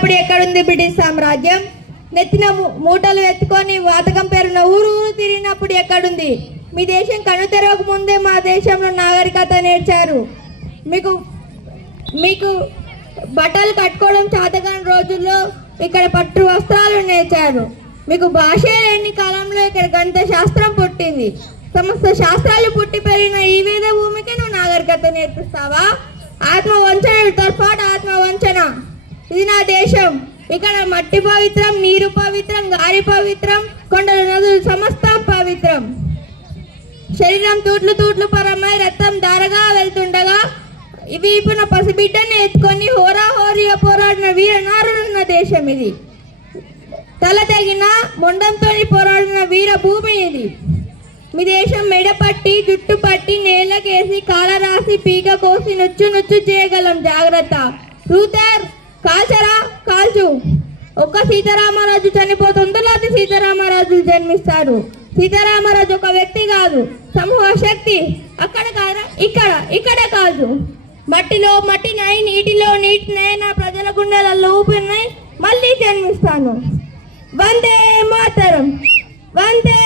ఉన్నప్పుడు ఎక్కడుంది బ్రిటిష్ సామ్రాజ్యం? నెత్తిన మూటలు ఎత్తుకొని వాతకం పేరున ఊరు ఊరు తిరిగినప్పుడు ఎక్కడుంది? మీ దేశం కను తెరవక ముందే మా దేశంలో నాగరికత నేర్చారు. మీకు మీకు బట్టలు కట్టుకోవడం చేతకాని రోజుల్లో ఇక్కడ పట్టు వస్త్రాలు నేర్చారు. మీకు భాషే లేని కాలంలో ఇక్కడ గణిత శాస్త్రం పుట్టింది. సమస్త శాస్త్రాలు పుట్టి పెరిగిన ఈ వేద భూమికి నువ్వు నాగరికత నేర్పిస్తావా? ఆత్మ వంచన తొర్పాటు ఆత్మ వంచన. ఇది నా దేశం. ఇక్కడ మట్టి పవిత్రం, నీరు పవిత్రం, గాలి పవిత్రం, కొండలు నదులు సమస్తం పవిత్రం. శరీరం తూట్లు తూట్లు పరమై రక్తం ధారగా వెళ్తుండగా వీపున పసిబిడ్డని ఎత్తుకొని హోరాహోరీగా పోరాడిన వీరనారులున్న దేశం ఇది. తల తగిన మొండంతో పోరాడిన వీర భూమి ఇది. మీ దేశం మెడ పట్టి జుట్టు పట్టి నేలకేసి కాల రాసి పీక కోసి నుచ్చు నుచ్చు చేయగలం. జాగ్రత్త. రూతర్ కాల్చరా కాల్చు. ఒక్క సీతారామరాజు చనిపోతుందలాది సీతారామరాజు జన్మిస్తారు. సీతారామరాజు ఒక వ్యక్తి కాదు, సమూహ శక్తి. అక్కడ కాదా ఇక్కడ ఇక్కడ కాదు. మట్టిలో మట్టినై నీటిలో నీటినై నా ప్రజల గుండెలలో ఊపిరినై మళ్ళీ జన్మిస్తాను. వందే మాతరం, వందే